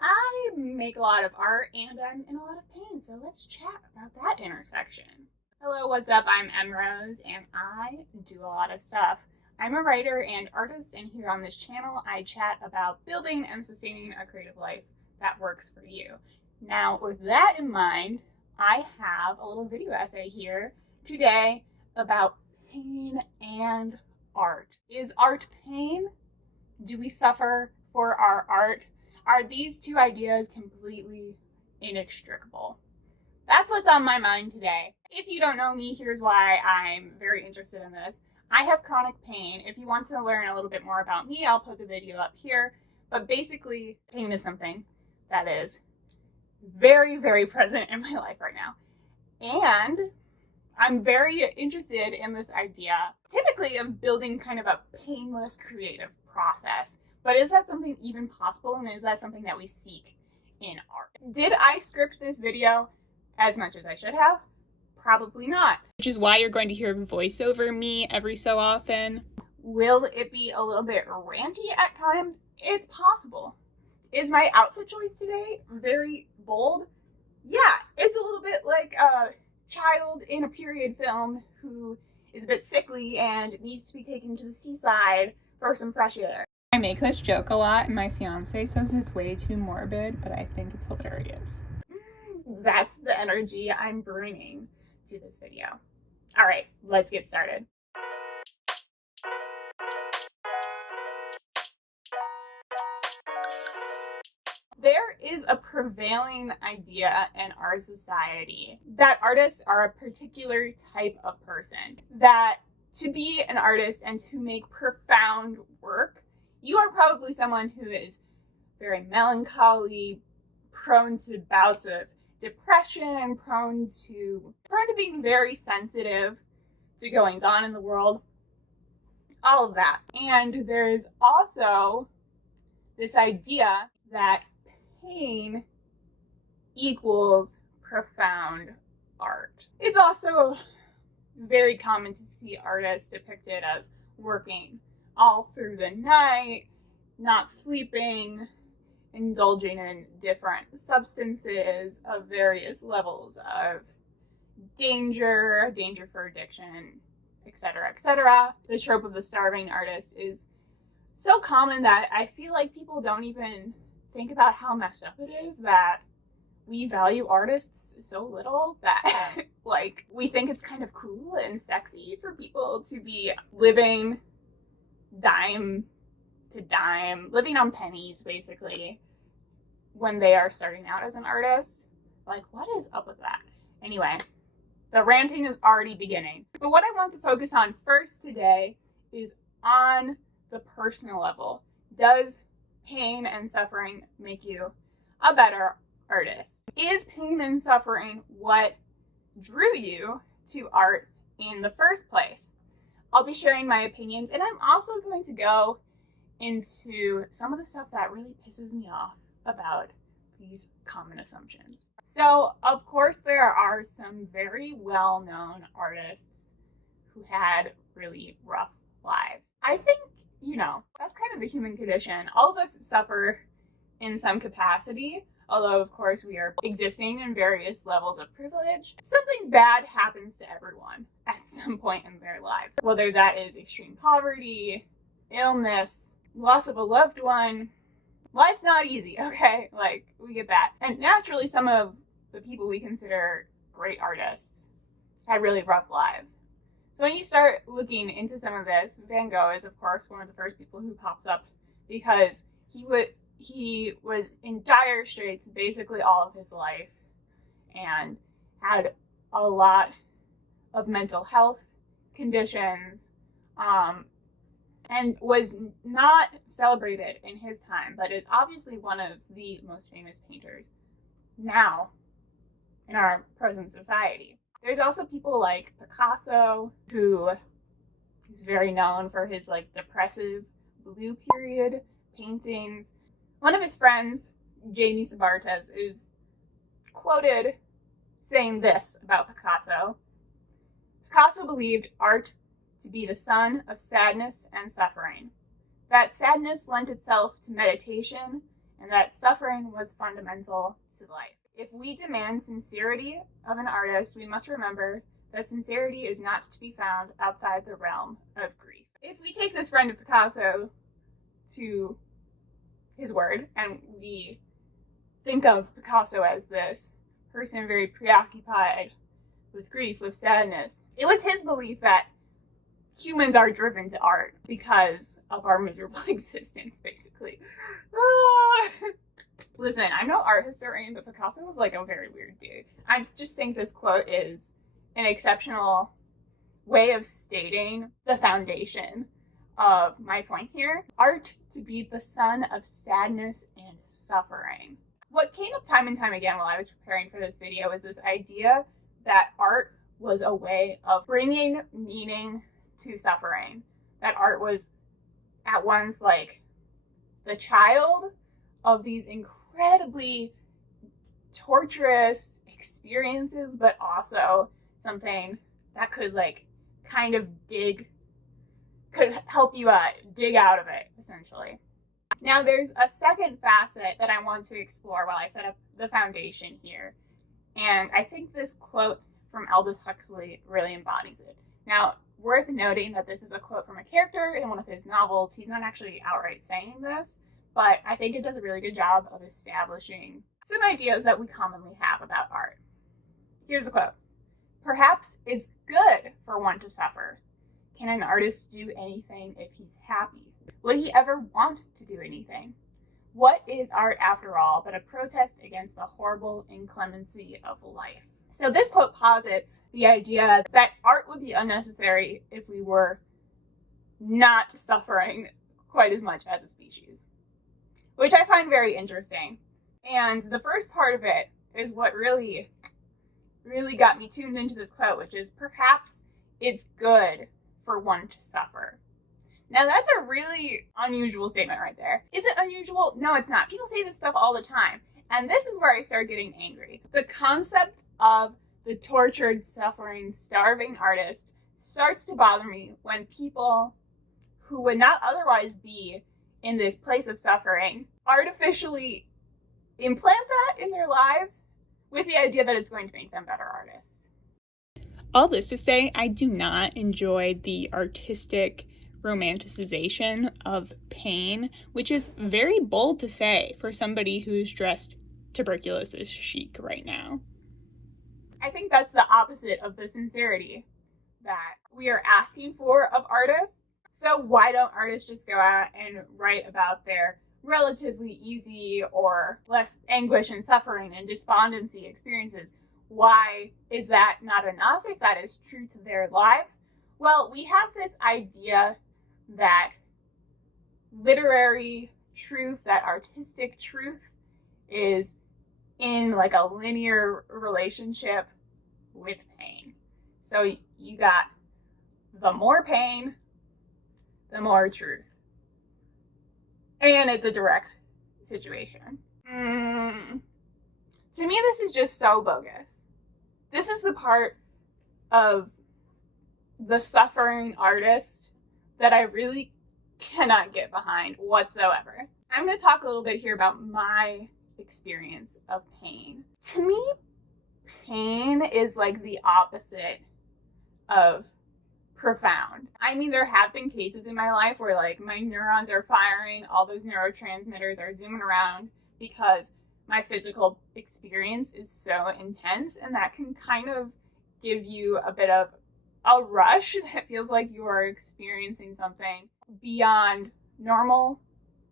I make a lot of art and I'm in a lot of pain, so let's chat about that intersection. Hello, what's up? I'm Rose and I do a lot of stuff. I'm a writer and artist, and here on this channel I chat about building and sustaining a creative life that works for you. Now, with that in mind, I have a little video essay here today about pain and art. Is art pain? Do we suffer for our art? Are these two ideas completely inextricable? That's what's on my mind today. If you don't know me, here's why I'm very interested in this. I have chronic pain. If you want to learn a little bit more about me, I'll put the video up here. But basically, pain is something that is very, very present in my life right now. And I'm very interested in this idea, typically of building kind of a painless creative process. But is that something even possible, and is that something that we seek in art? Did I script this video as much as I should have? Probably not. Which is why you're going to hear voiceover me every so often. Will it be a little bit ranty at times? It's possible. Is my outfit choice today very bold? Yeah, it's a little bit like a child in a period film who is a bit sickly and needs to be taken to the seaside for some fresh air. I make this joke a lot, and my fiance says it's way too morbid, but I think it's hilarious. That's the energy I'm bringing to this video. All right, let's get started. There is a prevailing idea in our society that artists are a particular type of person, that to be an artist and to make profound work, you are probably someone who is very melancholy, prone to bouts of depression, prone to being very sensitive to goings on in the world, all of that. And there's also this idea that pain equals profound art. It's also very common to see artists depicted as working all through the night, not sleeping, indulging in different substances of various levels of danger for addiction, etc., etc. The trope of the starving artist is so common that I feel like people don't even think about how messed up it is that we value artists so little that like we think it's kind of cool and sexy for people to be living dime to dime, living on pennies basically, when they are starting out as an artist. Like, what is up with that? Anyway, the ranting is already beginning. But what I want to focus on first today is on the personal level. Does pain and suffering make you a better artist? Is pain and suffering what drew you to art in the first place? I'll be sharing my opinions, and I'm also going to go into some of the stuff that really pisses me off about these common assumptions. So, of course, there are some very well-known artists who had really rough lives. I think, that's kind of the human condition. All of us suffer in some capacity, although, of course, we are existing in various levels of privilege. Something bad happens to everyone at some point in their lives, whether that is extreme poverty, illness, loss of a loved one. Life's not easy, okay? Like, we get that. And naturally, some of the people we consider great artists had really rough lives. So when you start looking into some of this, Van Gogh is, of course, one of the first people who pops up because he was in dire straits basically all of his life and had a lot of mental health conditions, and was not celebrated in his time, but is obviously one of the most famous painters now in our present society. There's also people like Picasso, who is very known for his depressive blue period paintings. One of his friends, Jamie Sabartes, is quoted saying this about Picasso. Picasso believed art to be the son of sadness and suffering. That sadness lent itself to meditation, and that suffering was fundamental to life. If we demand sincerity of an artist, we must remember that sincerity is not to be found outside the realm of grief. If we take this friend of Picasso to his word, and we think of Picasso as this person very preoccupied with grief, with sadness, it was his belief that humans are driven to art because of our miserable existence, basically. Listen, I'm no art historian, but Picasso was like a very weird dude. I just think this quote is an exceptional way of stating the foundation of my point here. Art to be the son of sadness and suffering. What came up time and time again while I was preparing for this video was this idea that art was a way of bringing meaning to suffering. That art was at once like the child of these incredibly torturous experiences, but also something that could like kind of could help you dig out of it, essentially. Now there's a second facet that I want to explore while I set up the foundation here. And I think this quote from Aldous Huxley really embodies it. Now, worth noting that this is a quote from a character in one of his novels. He's not actually outright saying this, but I think it does a really good job of establishing some ideas that we commonly have about art. Here's the quote. "Perhaps it's good for one to suffer. Can an artist do anything if he's happy? Would he ever want to do anything? What is art after all but a protest against the horrible inclemency of life?" So this quote posits the idea that art would be unnecessary if we were not suffering quite as much as a species, which I find very interesting. And the first part of it is what really got me tuned into this quote, which is perhaps it's good for one to suffer. Now that's a really unusual statement right there. Is it unusual? No, it's not. People say this stuff all the time. And this is where I start getting angry. The concept of the tortured, suffering, starving artist starts to bother me when people who would not otherwise be in this place of suffering artificially implant that in their lives with the idea that it's going to make them better artists. All this to say, I do not enjoy the artistic romanticization of pain, which is very bold to say for somebody who's dressed tuberculosis chic right now. I think that's the opposite of the sincerity that we are asking for of artists. So why don't artists just go out and write about their relatively easy or less anguish and suffering and despondency experiences? Why is that not enough if that is true to their lives? Well, we have this idea that literary truth, that artistic truth, is in like a linear relationship with pain. So you got the more pain, the more truth. And it's a direct situation. To me, this is just so bogus. This is the part of the suffering artist that I really cannot get behind whatsoever. I'm going to talk a little bit here about my experience of pain. To me, pain is like the opposite of profound. I mean, there have been cases in my life where like my neurons are firing, all those neurotransmitters are zooming around because my physical experience is so intense, and that can kind of give you a bit of a rush that feels like you are experiencing something beyond normal,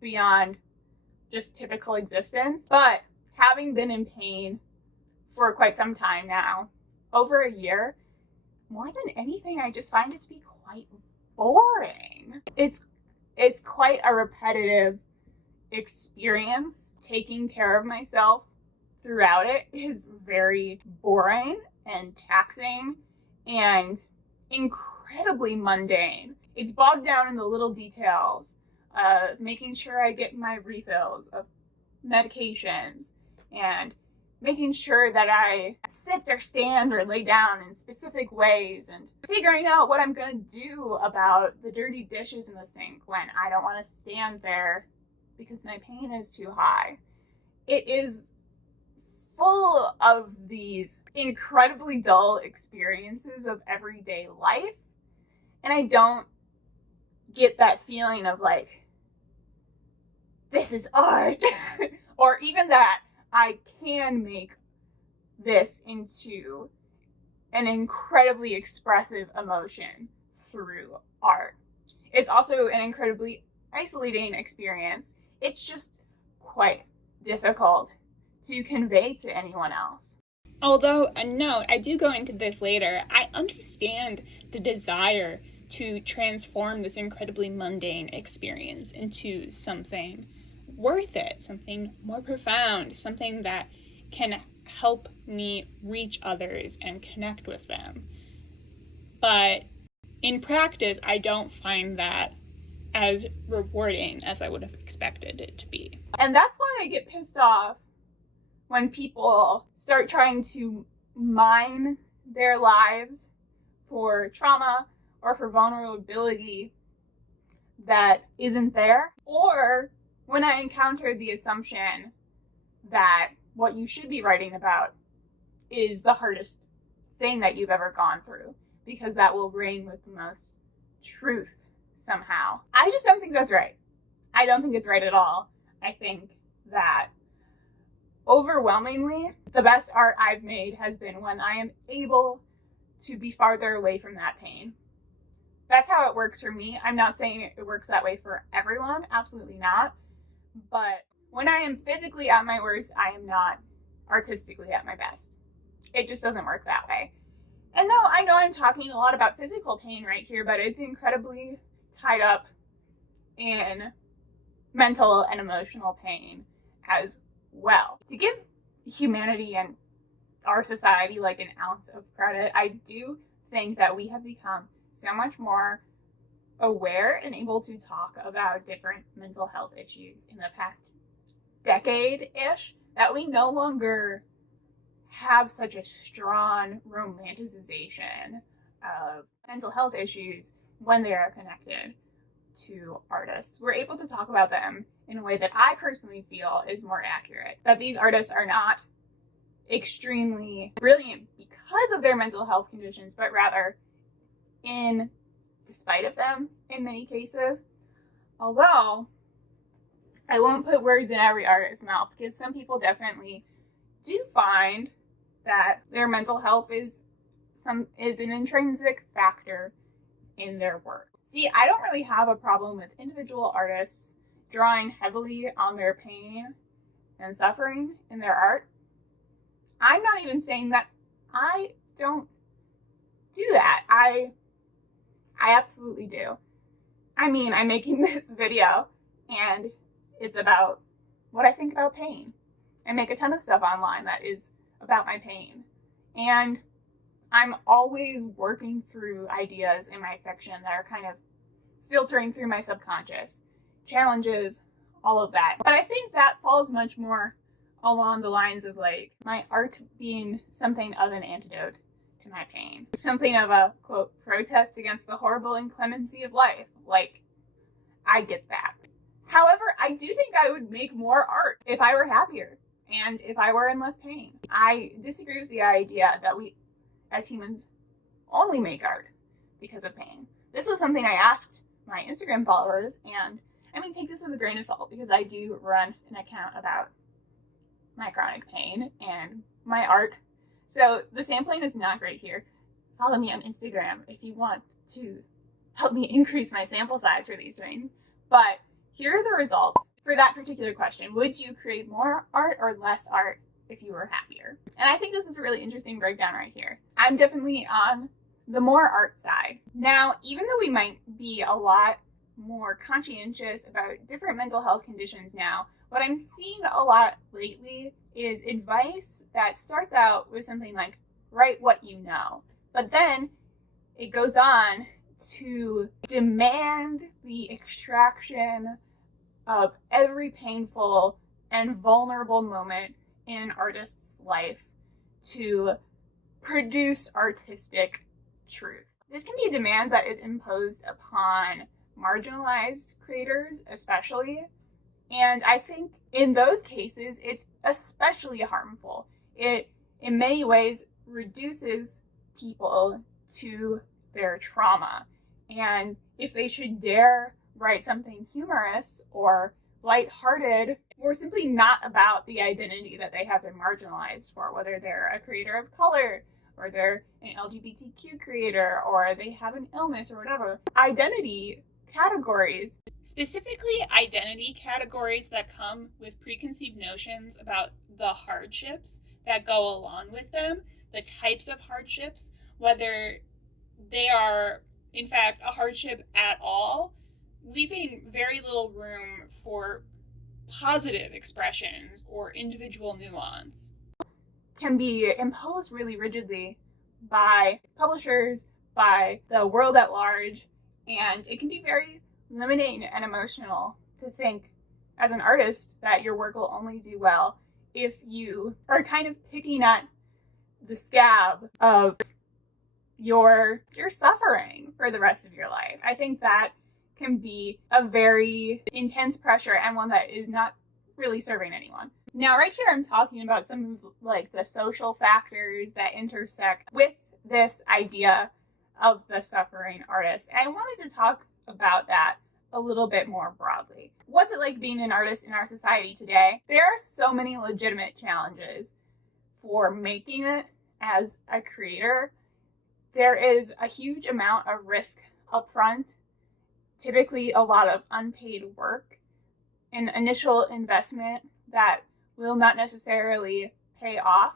beyond just typical existence. But having been in pain for quite some time now, over a year, more than anything, I just find it to be quite boring. It's quite a repetitive experience. Taking care of myself throughout it is very boring and taxing and incredibly mundane. It's bogged down in the little details of making sure I get my refills of medications and making sure that I sit or stand or lay down in specific ways and figuring out what I'm going to do about the dirty dishes in the sink when I don't want to stand there because my pain is too high. It is full of these incredibly dull experiences of everyday life, and I don't get that feeling of like, this is art, or even that I can make this into an incredibly expressive emotion through art. It's also an incredibly isolating experience. It's just quite difficult to convey to anyone else. Although, a note, I do go into this later, I understand the desire to transform this incredibly mundane experience into something worth it, something more profound, something that can help me reach others and connect with them. But in practice, I don't find that as rewarding as I would have expected it to be. And that's why I get pissed off when people start trying to mine their lives for trauma or for vulnerability that isn't there, or when I encounter the assumption that what you should be writing about is the hardest thing that you've ever gone through, because that will reign with the most truth somehow. I just don't think that's right. I don't think it's right at all. I think that overwhelmingly, the best art I've made has been when I am able to be farther away from that pain. That's how it works for me. I'm not saying it works that way for everyone, absolutely not. But when I am physically at my worst, I am not artistically at my best. It just doesn't work that way. And no, I know I'm talking a lot about physical pain right here, but it's incredibly tied up in mental and emotional pain as well. To give humanity and our society like an ounce of credit, I do think that we have become so much more aware and able to talk about different mental health issues in the past decade-ish that we no longer have such a strong romanticization of mental health issues when they are connected to artists. We're able to talk about them in a way that I personally feel is more accurate. That these artists are not extremely brilliant because of their mental health conditions, but rather in despite of them in many cases. Although I won't put words in every artist's mouth, because some people definitely do find that their mental health is an intrinsic factor in their work. See, I don't really have a problem with individual artists drawing heavily on their pain and suffering in their art. I'm not even saying that I don't do that. I absolutely do. I mean, I'm making this video and it's about what I think about pain. I make a ton of stuff online that is about my pain. And I'm always working through ideas in my fiction that are kind of filtering through my subconscious, challenges, all of that. But I think that falls much more along the lines of like my art being something of an antidote to my pain. Something of a, quote, protest against the horrible inclemency of life. Like, I get that. However, I do think I would make more art if I were happier and if I were in less pain. I disagree with the idea that we, as humans, only make art because of pain. This was something I asked my Instagram followers, and I mean, take this with a grain of salt because I do run an account about my chronic pain and my art. So the sampling is not great here. Follow me on Instagram if you want to help me increase my sample size for these things. But here are the results for that particular question. Would you create more art or less art if you were happier? And I think this is a really interesting breakdown right here. I'm definitely on the more art side. Now, even though we might be a lot more conscientious about different mental health conditions now, what I'm seeing a lot lately is advice that starts out with something like, write what you know. But then it goes on to demand the extraction of every painful and vulnerable moment in an artist's life to produce artistic truth. This can be a demand that is imposed upon marginalized creators, especially, And I think in those cases, it's especially harmful. It, in many ways, reduces people to their trauma. And if they should dare write something humorous or lighthearted, or simply not about the identity that they have been marginalized for, whether they're a creator of color, or they're an LGBTQ creator, or they have an illness or whatever. Identity categories, specifically identity categories that come with preconceived notions about the hardships that go along with them, the types of hardships, whether they are in fact a hardship at all, leaving very little room for positive expressions or individual nuance, can be imposed really rigidly by publishers, by the world at large, and it can be very limiting and emotional to think as an artist that your work will only do well if you are kind of picking at the scab of your suffering for the rest of your life. I think that can be a very intense pressure and one that is not really serving anyone. Now, right here, I'm talking about some of like the social factors that intersect with this idea of the suffering artist. And I wanted to talk about that a little bit more broadly. What's it like being an artist in our society today? There are so many legitimate challenges for making it as a creator. There is a huge amount of risk upfront, typically a lot of unpaid work, an initial investment that will not necessarily pay off,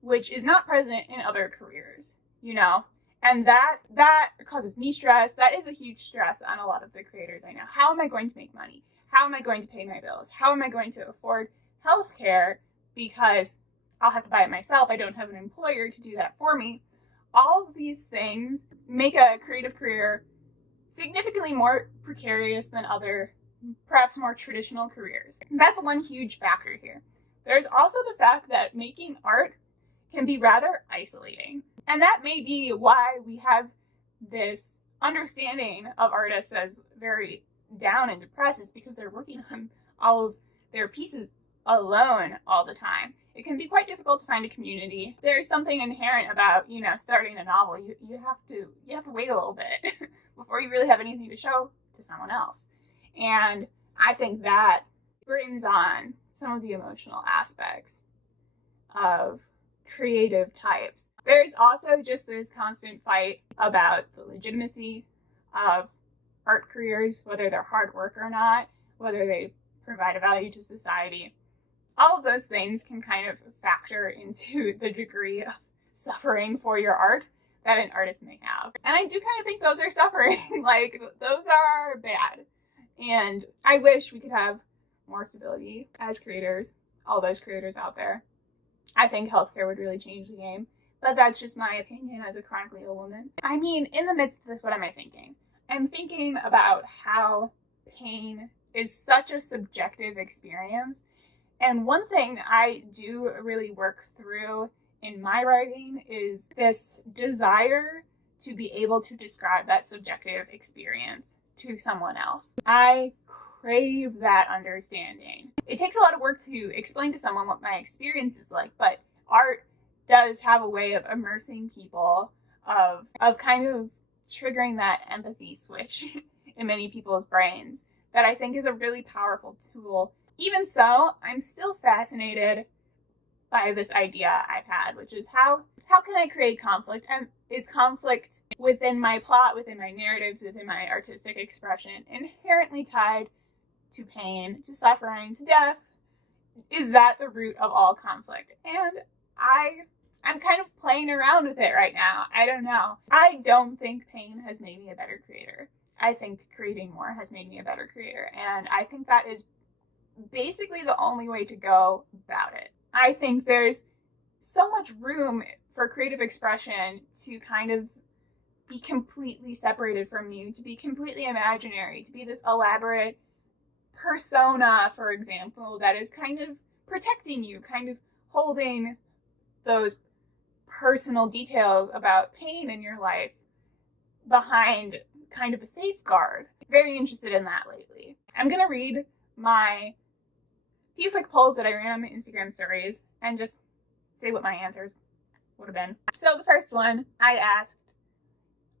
which is not present in other careers, you know? And that causes me stress. That is a huge stress on a lot of the creators I know. How am I going to make money? How am I going to pay my bills? How am I going to afford healthcare? Because I'll have to buy it myself. I don't have an employer to do that for me. All of these things make a creative career significantly more precarious than other, perhaps more traditional careers. That's one huge factor here. There's also the fact that making art can be rather isolating. And that may be why we have this understanding of artists as very down and depressed, is because they're working on all of their pieces alone all the time. It can be quite difficult to find a community. There's something inherent about, you know, starting a novel. You have to wait a little bit before you really have anything to show to someone else. And I think that brings on some of the emotional aspects of creative types. There's also just this constant fight about the legitimacy of art careers, whether they're hard work or not, whether they provide a value to society. All of those things can kind of factor into the degree of suffering for your art that an artist may have. And I do kind of think those are suffering. Like, those are bad. And I wish we could have more stability as creators, all those creators out there. I think healthcare would really change the game, but that's just my opinion as a chronically ill woman. I mean, in the midst of this, what am I thinking? I'm thinking about how pain is such a subjective experience. And one thing I do really work through in my writing is this desire to be able to describe that subjective experience to someone else. I crave that understanding. It takes a lot of work to explain to someone what my experience is like, but art does have a way of immersing people, of kind of triggering that empathy switch in many people's brains that I think is a really powerful tool. Even so, I'm still fascinated by this idea I've had, which is how can I create conflict? And is conflict within my plot, within my narratives, within my artistic expression inherently tied to pain, to suffering, to death? Is that the root of all conflict? And I'm kind of playing around with it right now. I don't know. I don't think pain has made me a better creator. I think creating more has made me a better creator. And I think that is basically the only way to go about it. I think there's so much room for creative expression to kind of be completely separated from you, to be completely imaginary, to be this elaborate persona, for example, that is kind of protecting you, kind of holding those personal details about pain in your life behind kind of a safeguard. Very interested in that lately. I'm going to read my few quick polls that I ran on my Instagram stories and just say what my answers would have been. So the first one, I asked,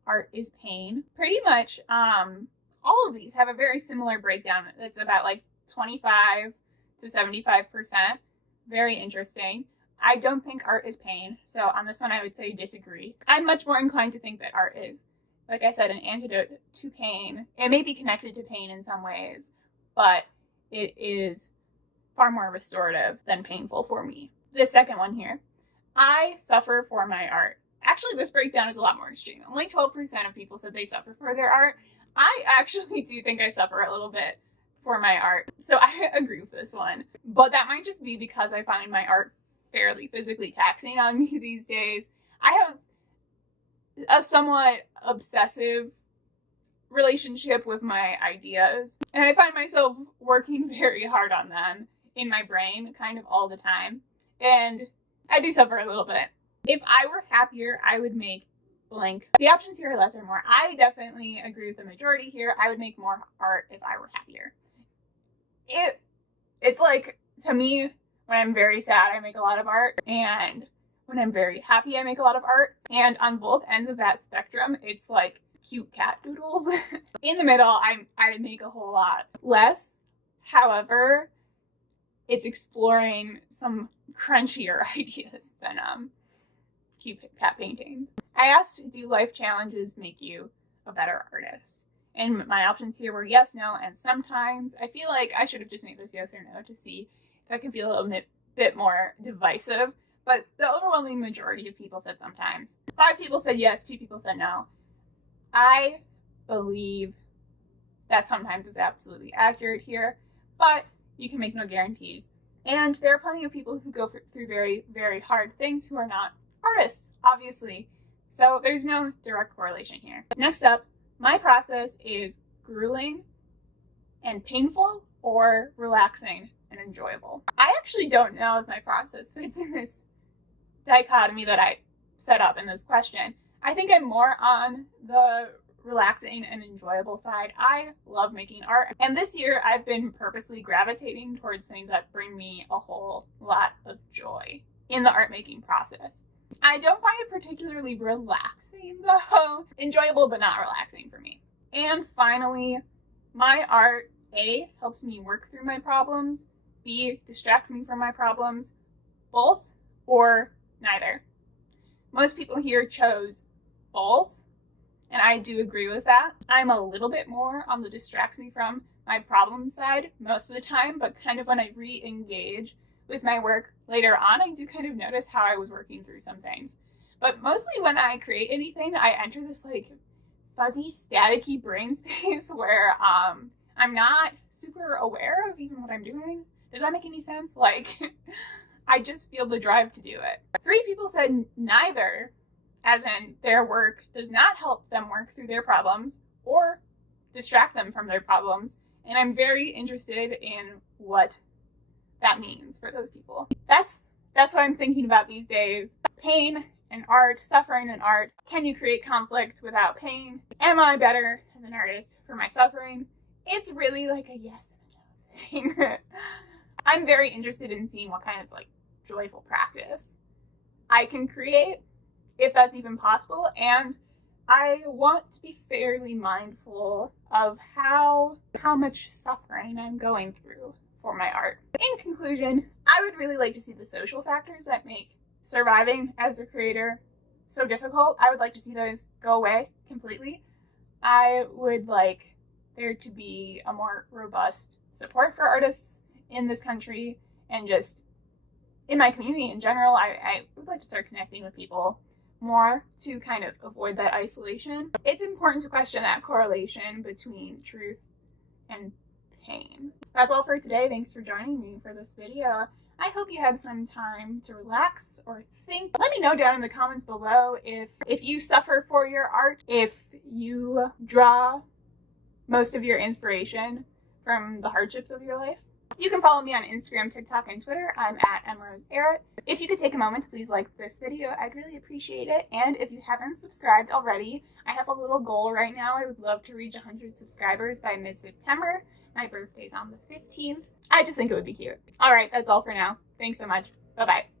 art is pain. Pretty much all of these have a very similar breakdown. It's about like 25 to 75%. Very interesting. I don't think art is pain. So on this one, I would say disagree. I'm much more inclined to think that art is, like I said, an antidote to pain. It may be connected to pain in some ways, but it is far more restorative than painful for me. The second one here, I suffer for my art. Actually, this breakdown is a lot more extreme. Only 12% of people said they suffer for their art. I actually do think I suffer a little bit for my art. So I agree with this one. But that might just be because I find my art fairly physically taxing on me these days. I have a somewhat obsessive relationship with my ideas, and I find myself working very hard on them in my brain kind of all the time. And I do suffer a little bit. If I were happier, I would make blank. The options here are less or more. I definitely agree with the majority here. I would make more art if I were happier. It's like, to me, when I'm very sad, I make a lot of art, and when I'm very happy, I make a lot of art. And on both ends of that spectrum, it's like cute cat doodles. In the middle, I make a whole lot less. However, it's exploring some crunchier ideas than cute cat paintings. I asked, do life challenges make you a better artist? And my options here were yes, no, and sometimes. I feel like I should have just made this yes or no to see if I could feel a little bit more divisive. But the overwhelming majority of people said sometimes. 5 people said yes, 2 people said no. I believe that sometimes is absolutely accurate here, but you can make no guarantees. And there are plenty of people who go through very, very hard things who are not artists, obviously. So there's no direct correlation here. Next up, my process is grueling and painful or relaxing and enjoyable. I actually don't know if my process fits in this dichotomy that I set up in this question. I think I'm more on the relaxing and enjoyable side. I love making art, and this year I've been purposely gravitating towards things that bring me a whole lot of joy in the art making process. I don't find it particularly relaxing though. Enjoyable but not relaxing for me. And finally, my art A, helps me work through my problems, B, distracts me from my problems, both or neither. Most people here chose both, and I do agree with that. I'm a little bit more on the distracts me from my problem side most of the time, but kind of when I re-engage with my work later on, I do kind of notice how I was working through some things. But mostly when I create anything, I enter this like fuzzy, staticky brain space where I'm not super aware of even what I'm doing. Does that make any sense? Like, I just feel the drive to do it. 3 people said neither, as in their work does not help them work through their problems or distract them from their problems. And I'm very interested in what that means for those people. That's what I'm thinking about these days. Pain and art, suffering and art. Can you create conflict without pain? Am I better as an artist for my suffering? It's really like a yes and a no thing. I'm very interested in seeing what kind of like joyful practice I can create, if that's even possible, and I want to be fairly mindful of how much suffering I'm going through for my art. In conclusion, I would really like to see the social factors that make surviving as a creator so difficult. I would like to see those go away completely. I would like there to be a more robust support for artists in this country, and just in my community in general. I would like to start connecting with people more to kind of avoid that isolation. It's important to question that correlation between truth and pain. That's all for today. Thanks for joining me for this video. I hope you had some time to relax or think. Let me know down in the comments below if you suffer for your art, if you draw most of your inspiration from the hardships of your life. You can follow me on Instagram, TikTok, and Twitter. I'm at mrosearrett. If you could take a moment to please like this video, I'd really appreciate it. And if you haven't subscribed already, I have a little goal right now. I would love to reach 100 subscribers by mid-September. My birthday's on the 15th. I just think it would be cute. All right, that's all for now. Thanks so much. Bye-bye.